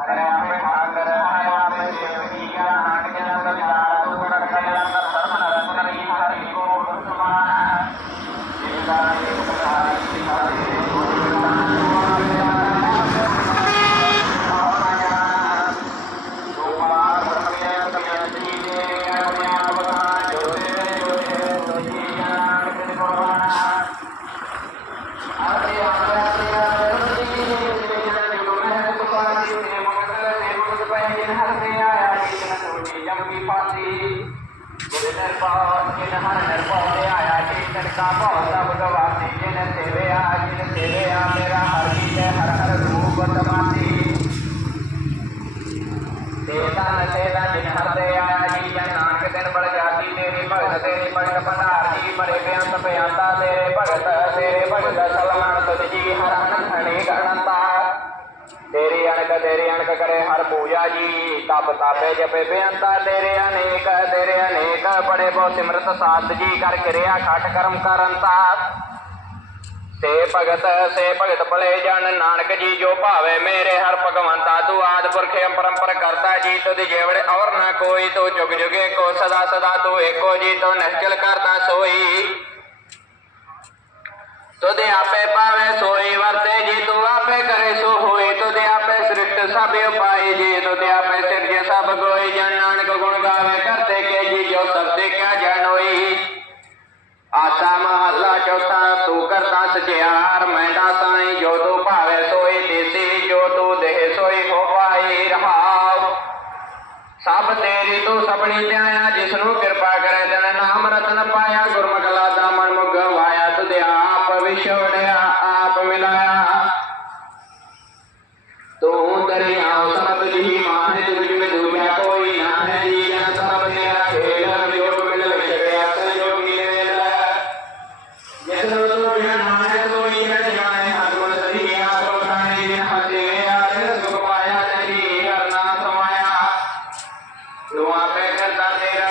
हरे ਜਿਨ ਤੇਰਾ ਜਿਨ ਹਰਦੇ ਆਇਆ ਜੀ ਜਨ ਨਾਨਕ ਦਿਨ ਬੜ ਜਾਗੀ ਤੇਰੀ ਭਗਤ ਤੇਰੀ ਭਗਤ ਭੰਡਾਰ ਜੀ ਮਰੇ ਬਿਆੰਤ ਬਿਆੰਤਾ ਤੇਰੇ ਭਗਤ ਤੇਰੇ ਭਗਤ ਸਲਮਾਨ ਤੁਧ ਜੀ ਹਰ ਅਨੰਥਣੀ ਗਣਤਾ ਤੇਰੀ ਤੇਰੇ ਅਣਕ ਕਰੇ ਹਰ ਪੂਜਾ ਜੀ। ਤਪ ਤਾਪੇ ਜਪੇ ਬੇਅੰਤਾ ਤੇਰੇ ਅਨੇਕ ਤੇਰੇ ਅਨੇਕ। ਬੜੇ ਬਹੁ ਸਿਮਰਤ ਸਾਧ ਜੀ, ਕਰ ਕਿਰਿਆ ਖਟ ਕਰਮ ਕਰੰਤਾ ਸੇ ਭਗਤ ਸੇ ਭਗਤ ਭਲੇ ਜਨ, ਨਾਨਕ ਜੀ ਜੋ ਭਾਵੇ ਮੇਰੇ, ਹਰ ਭਗਵੰਤਾ ਤੂੰ ਆਦ ਪੁਰਖ ਪਰੰਪਰ ਕਰਤਾ ਜੀ। ਤੁਧ ਜੇਵੜੇ ਔਰ ਨਾ ਕੋਈ, ਤੂੰ ਜੁਗ ਜੁਗੇ ਕੋ, ਸਦਾ ਸਦਾ ਤੂੰ ਏਕੋ ਜੀ, ਤੂੰ ਨਿਹਚਲ ਕਰਤਾ ਸੋਈ। ਤੁਧ ਆਪੇ ਪਾਵੇ ਸੋਈ, ਵਰਤੇ ਜੀ, ਤੂੰ ਆਪੇ ਕਰੇ ਸੋ ਹੋਈ। ਤੁਧ ਆਪੇ ਸ੍ਰਿਸ਼ਟ ਸਭ ਉਪਾਈ ਜੀ ਤੁਧ ਆਪੇ ਸਿਰਜੇ ਸਭ ਕੋਈ ਜਨ ਨਾਨਕ ਗੁਣ ਗਾਵੇ, ਕਰਤੇ ਕੇ ਜੀ ਜੋ ਸਭ ਦੇਖਿਆ ਜਨ ਹੋਈ। ਆਸਾ ਮਹੱਲਾ ਚੌਥਾ, ਤੂੰ ਕਰਤਾ ਸਚਿਆਰ ਮੈਂਡਾ ਸਾਈ ਜੋ ਤੂੰ ਭਾਵੇ ਸੋਈ ਦੇਸੀ, ਜੋ ਤੂੰ ਦੇਹ ਸੋਈ ਹੋ ਪਾਈ ਰਹਾਉ। ਸਭ ਤੇਰੀ ਤੂੰ ਸਭਨੀ ਧਿਆਇਆ ਜਿਸ ਨੂੰ ਕਿਰਪਾ ਕਰੇ ਤਨ ਨਾਮ ਰਤਨ ਪਾਇਆ ਗੁਰਮੁਖ ਆਪੇ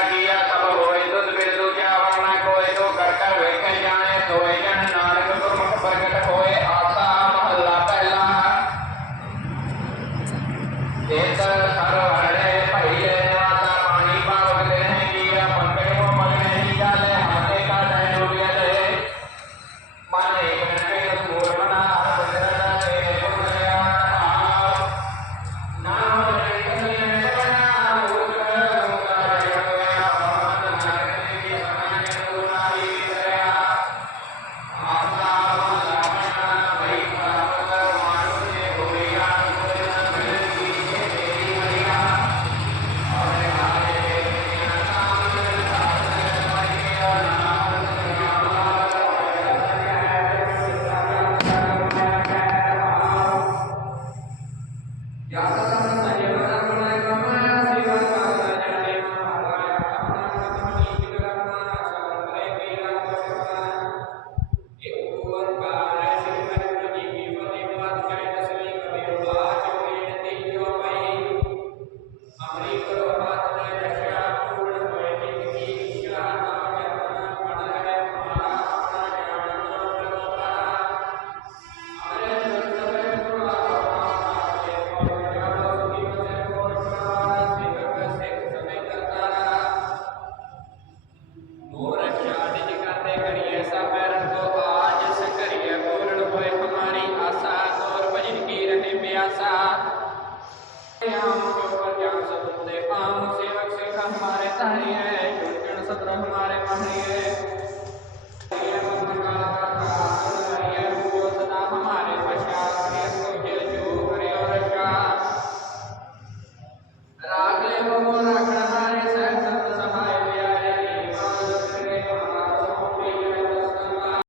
ਆਮ ਕਵਰ ਗਿਆਨ ਸਤਿਗੁਰ ਦੇ ਆਮ ਸੇਵਕ ਸੇਖਾ ਹਮਾਰੇ ਧਾਰੀ ਹੈ ਜੁਨ ਸਤਿ ਹਮਾਰੇ ਮਾਹੀ ਹੈ